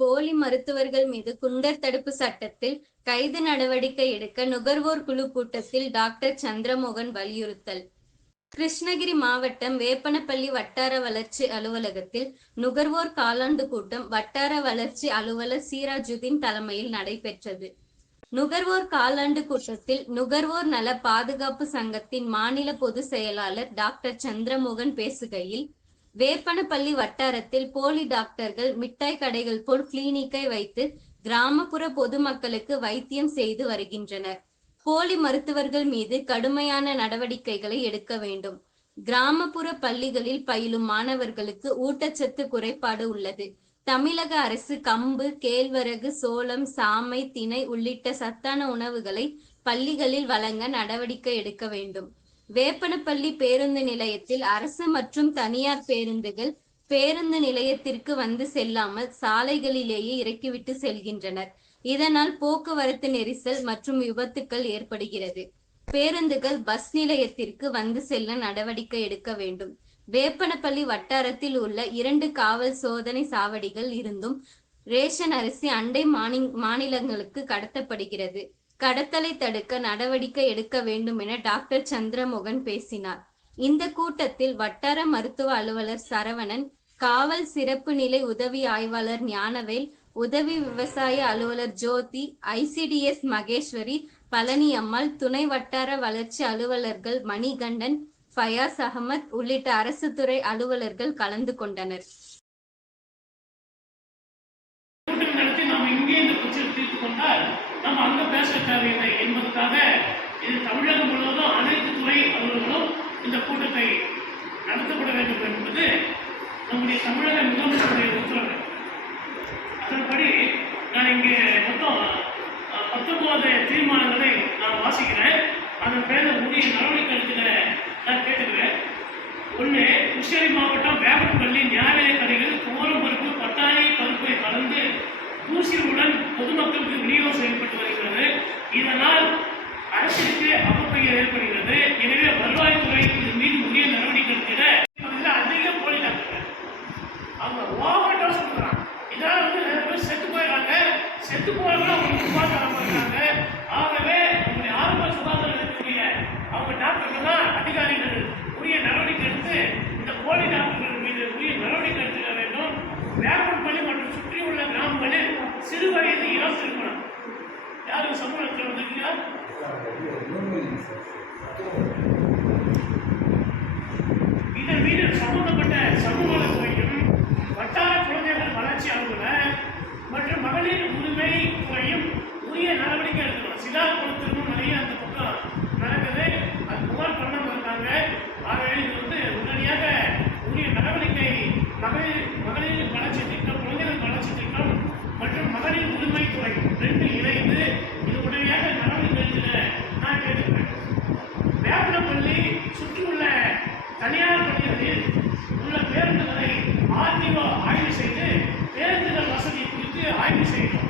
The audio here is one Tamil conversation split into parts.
போலி மருத்துவர்கள் மீது குண்டர் தடுப்பு சட்டத்தில் கைது நடவடிக்கை எடுக்க நுகர்வோர் குழு கூட்டத்தில் டாக்டர் சந்திரமோகன் வலியுறுத்தல். கிருஷ்ணகிரி மாவட்டம் வேப்பனப்பள்ளி வட்டார வளர்ச்சி அலுவலகத்தில் நுகர்வோர் காலாண்டு கூட்டம் வட்டார வளர்ச்சி அலுவலர் சீராஜுதீன் தலைமையில் நடைபெற்றது. நுகர்வோர் காலாண்டு கூட்டத்தில் நுகர்வோர் நல பாதுகாப்பு சங்கத்தின் மாநில பொதுச் செயலாளர் டாக்டர் சந்திரமோகன் பேசுகையில் வேப்பனப்பள்ளி வட்டாரத்தில் போலி டாக்டர்கள் மிட்டாய் கடைகள் போல் கிளினிக்கை வைத்து கிராமப்புற பொதுமக்களுக்கு வைத்தியம் செய்து வருகின்றனர். போலி மருத்துவர்கள் மீது கடுமையான நடவடிக்கைகளை எடுக்க வேண்டும். கிராமப்புற பள்ளிகளில் பயிலும் மாணவர்களுக்கு ஊட்டச்சத்து குறைபாடு உள்ளது. தமிழக அரசு கம்பு கேழ்வரகு சோளம் சாமை திணை உள்ளிட்ட சத்தான உணவுகளை பள்ளிகளில் வழங்க நடவடிக்கை எடுக்க வேண்டும். வேப்பனப்பள்ளி பேருந்து நிலையத்தில் அரசு மற்றும் தனியார் பேருந்துகள் பேருந்து நிலையத்திற்கு வந்து செல்லாமல் சாலைகளிலேயே இறக்கிவிட்டு செல்கின்றனர். இதனால் போக்குவரத்து நெரிசல் மற்றும் விபத்துக்கள் ஏற்படுகிறது. பேருந்துகள் பஸ் நிலையத்திற்கு வந்து செல்ல நடவடிக்கை எடுக்க வேண்டும். வேப்பனப்பள்ளி வட்டாரத்தில் உள்ள இரண்டு காவல் சோதனை சாவடிகள் இருந்தும் ரேஷன் அரிசி அண்டை மாநிலங்களுக்கு கடத்தப்படுகிறது. கடத்தலை தடுக்க நடவடிக்கை எடுக்க வேண்டும் என டாக்டர் சந்திரமோகன் பேசினார். இந்த கூட்டத்தில் வட்டார மருத்துவ அலுவலர் சரவணன் காவல் சிறப்பு நிலை உதவி ஆய்வாளர் ஞானவேல் உதவி விவசாய அலுவலர் ஜோதி ஐசிடிஎஸ் மகேஸ்வரி பழனியம்மாள் துணை வட்டார வளர்ச்சி அலுவலர்கள் மணிகண்டன் ஃபயாஸ் அகமத் உள்ளிட்ட அரசு துறை அலுவலர்கள் கலந்து கொண்டனர். பேச தேவையில்லை என்பதற்காக இது தமிழகம் முழுவதும் அனைத்து துறை அலுவலர்களும் இந்த கூட்டத்தை நடத்தப்பட வேண்டும் என்பது நம்முடைய தமிழக முதலமைச்சருடைய உத்தரவு. அதன்படி நான் இங்கே மொத்தம் பத்தொன்பது தீர்மானங்களை நான் வாசிக்கிறேன். அதன் பேரில் உரிய நடவடிக்கை எடுத்துல நான் கேட்டுக்கிறேன். ஒன்று கிருஷ்ணகிரி மாவட்டம் வேப்பப்பள்ளி நியாய கடைகள் துவரம் பருப்பு பட்டாணி பருப்பை கலந்து தூசியுடன் பொதுமக்களுக்கு விநியோகம் செய்யப்பட்டு வருகிறது. இதனால் அரசுக்கு அவப்பெயர் ஏற்படுகிறது. எனவே வருவாய்த்துறை இது மீது உரிய நடவடிக்கை எடுத்திட இதுல அதிக போலி டாக்டர் அவங்க ஓவர் டோஸ் கொடுக்குறாங்க இதனால வந்து நிறைய பேர் செத்து போயிடுறாங்க செத்து போகிறவங்க அவங்க சுகாதாரம் பண்ணுறாங்க ஆகவே நம்முடைய ஆரம்ப சுகாதாரம் இருக்கக்கூடிய அவங்க டாக்டர்கள்லாம் அதிகாரிகள் உரிய நடவடிக்கை எடுத்து இந்த போலி டாக்டர்கள் மீது உரிய நடவடிக்கை எடுத்துக்க வேண்டும் வேப்பன்பள்ளி மற்றும் சுற்றியுள்ள கிராமங்களில் சிறு வயது இளம் திருமணம் யாரும் சமூகத்தில் வந்திருக்கீங்களா இதன் மீது சம்பந்தப்பட்ட சமூக நலத்துறையும் வட்டார குழந்தைகள் வளர்ச்சி அலுவலர் மற்றும் மகளிர் உரிமை துறையும் உரிய நடவடிக்கை எடுக்கணும் சிலா கொடுத்துருக்கும் நிறைய அந்த பக்கம் நடக்குது அது புகார் பண்ணாம இருக்காங்க ஆகவே இது வந்து உடனடியாக உரிய நடவடிக்கை மகளிர் மகளிர் வளர்ச்சி திட்டம் குழந்தைகள் வளர்ச்சி திட்டம் மற்றும் மகளிர் உரிமை துறை ரெண்டு இணைந்து இது உடனடியாக நடவடிக்கை எடுத்துக்க நான் கேட்டுக்கிறேன் வேப்பனப்பள்ளி சுற்றியுள்ள தனியார் பள்ளிகளில் உள்ள பேருந்துகளை ஆர்டிஓ ஆய்வு செய்து பேருந்துகள் வசதி குறித்து ஆய்வு செய்யணும்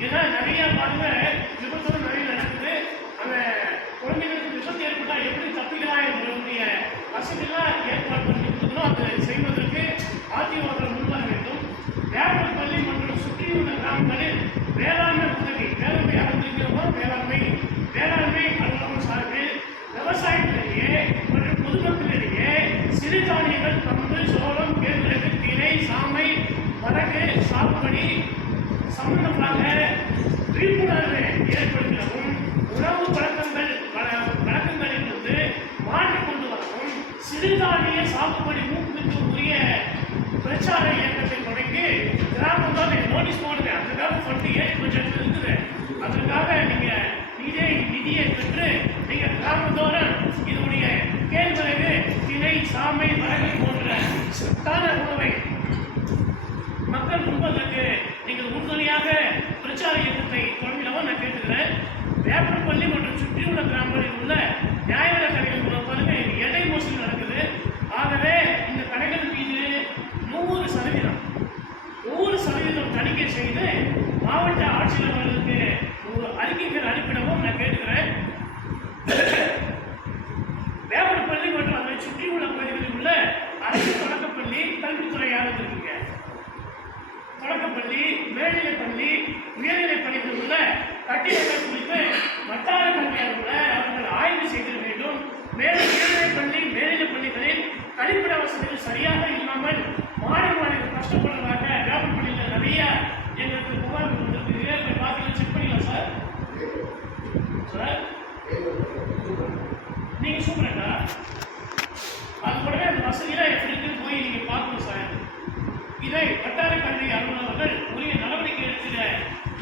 ஏன்னா நிறைய பாருங்க விபத்துகள் நிறைய நடக்குது அந்த குழந்தைகளுக்கு விபத்து ஏற்பட்டால் எப்படி தப்பிக்கலாம் என்பதனுடைய வசதியெல்லாம் ஏற்பாடு பண்ணி கொடுக்கணும் அதை செய்வதற்கு ஆர்டிஓக்கள் முன்வர வேண்டும் வேப்பனப்பள்ளி மற்றும் சுற்றியுள்ள கிராமங்களில் வேளாண்மை உதவி வேளாண்மை அறிந்திருக்கிறோமோ வேளாண்மை வேளாண்மை அலுவலகம் சார்பில் விவசாயத்திலேயே மற்றும் பொதுமக்களிடையே சிறுதானியங்கள் கம்பு சோளம் கேழ்வரகு திணை சாமை வரகு சாகுபடி சம்பந்தமாக விழிப்புணர்வு ஏற்படுத்தவும் உணவு பழக்கங்கள் பழக்கங்களிலிருந்து மாற்றிக் கொண்டு வரவும் சிறுதானிய சாகுபடி ஊக்குவித்து உரிய பிரச்சார இயக்கத்தை தொடங்கி கிராமம் நோட்டீஸ் போனது அதுக்காக ஃபண்டு ஏறி பட்ஜெட் இருக்குது? அதற்காக நீங்க நிதியை நிதியை பெற்று நீங்க கிராமத்தோறும் இதனுடைய கேழ்வரகு திணை சாமை வரகு போன்ற சத்தான உணவை மக்கள் உண்பதற்கு நீங்கள் உறுதுணையாக பிரச்சார இயக்கத்தை தொடங்கிடவும் நான் கேட்டுக்கிறேன். வேப்பனப்பள்ளி மற்றும் சுற்றியுள்ள கிராமங்களில் உள்ள நியாயவிலை கடைகள் மூலம் பாருங்க எடை மோசடி நடக்குது. ஆகவே இந்த கடைகள் மீது நூறு சதவீதம் நூறு சதவீதம் தணிக்கை செய்து மாவட்ட ஆட்சியாளர்களுக்கு ஒரு அறிக்கைகள் அனுப்பிடவும் நான் கேட்டுக்கிறேன். வேப்பனப்பள்ளி மற்றும் அதை சுற்றியுள்ள பகுதிகளில் உள்ள அரசு தொடக்கப்பள்ளி கல்வித்துறையாக யாருக்கு இருக்கீங்க தொடக்கப்பள்ளி மேல் மேல்நிலைப் பள்ளி உயர்நிலைப் பள்ளியில் உள்ள கட்டிடங்கள் குறித்து வட்டார கல்வி அலுவலர் அவர்கள் ஆய்வு செய்திட வேண்டும். மேலும் உயர்நிலைப் பள்ளி மேல்நிலைப் பள்ளிகளில் கழிப்பிட வசதிகள் சரியாக இல்லாமல் எங்களுக்கு புகார் வந்திருக்கு செக் பண்ணிக்கலாம் சார் சார் நீங்கள் சூப்பரா அது கூடவே அந்த வசதியெல்லாம் எப்படி இருக்குன்னு போய் பார்க்கணும் சார் இதை வட்டார கல்வி அலுவலர்கள் உரிய நடவடிக்கை எடுக்கிற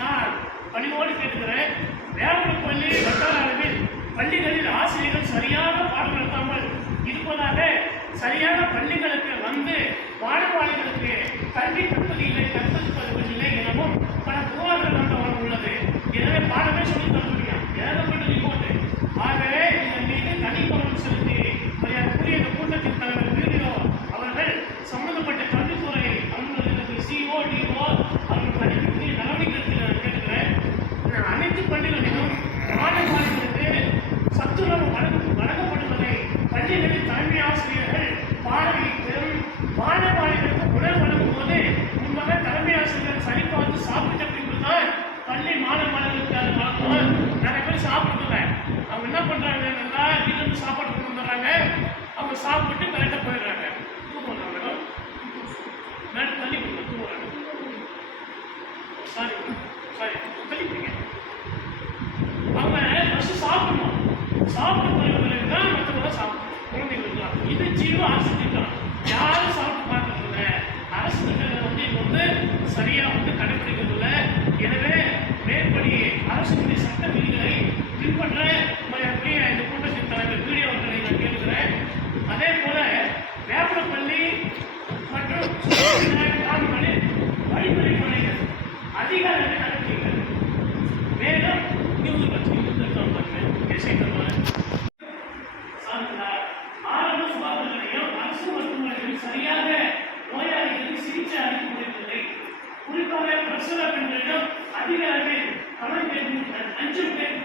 நான் பணிவோடு கேட்டுக்கிறேன். வேப்பன பள்ளி வட்டார அளவில் பள்ளிகளில் ஆசிரியர்கள் சரியாக பாடம் நடத்த இருப்பதாக சரியான பள்ளிகளுக்கு வந்து மாணவர்களுக்கு கல்வி கற்பது இல்லை கற்பது இல்லை எனவும் பல புகார்கள் வந்தவர்கள் உள்ளது எனவே பாடமே சொல்லி தர முடியும் ஏகப்பட்ட ரிப்போர்ட் ஆகவே இதன் மீது தனி கவனம் செலுத்தி மரியாதைக்குரிய இந்த கூட்டத்தின் தலைவர் வீடியோ அவர்கள் சம்பந்தப்பட்ட கல்வித்துறை அலுவலர்களுக்கு சிஓ டிஓ அவர்கள் கல்விக்குரிய நடவடிக்கை எடுத்து நான் கேட்கிறேன் நான் அனைத்து பள்ளிகளிலும் மாணவர்களுக்கு சத்துணவு வழங்க வழங்கப்படுவதை பள்ளிகளில் தலைமை ஆசிரியர்கள் பார்வையிட்டும் மாணவர்களுக்கு உணவு வழங்கும் போது முன்பாக தலைமை ஆசிரியர்கள் சரி பார்த்து சாப்பிட்ட பின்பு தான் பள்ளி மாணவ மாணவர்களுக்கு அது வழங்குவோம் நிறைய பேர் அவங்க என்ன பண்ணுறாங்கன்னா நல்லா சாப்பாடு கொண்டு வந்துடுறாங்க. அவங்க சாப்பிட்டு கரெக்டாக போயிடுறாங்க. தூக்கம் மேடம். மேடம் தள்ளி கொடுங்க தூங்குறாங்க சாரி சாரி தள்ளி கொடுங்க அவங்க ஃபஸ்ட்டு சாப்பிடணும். சாப்பிட்ட பிறகு தான் மற்றவங்க சாப்பிடணும். குழந்தைங்களுக்குலாம் இது ஜீவ அரசு திட்டம் யாரும் சாப்பிட்டு பார்க்கறது இல்லை அரசு திட்டங்களை வந்து இப்போ வந்து சரியாக வந்து கடைபிடிக்கிறது எனவே மேற்படி அரசுடைய சட்ட விதிகளை பெண்களிடம் அதிக அஞ்சு பேர்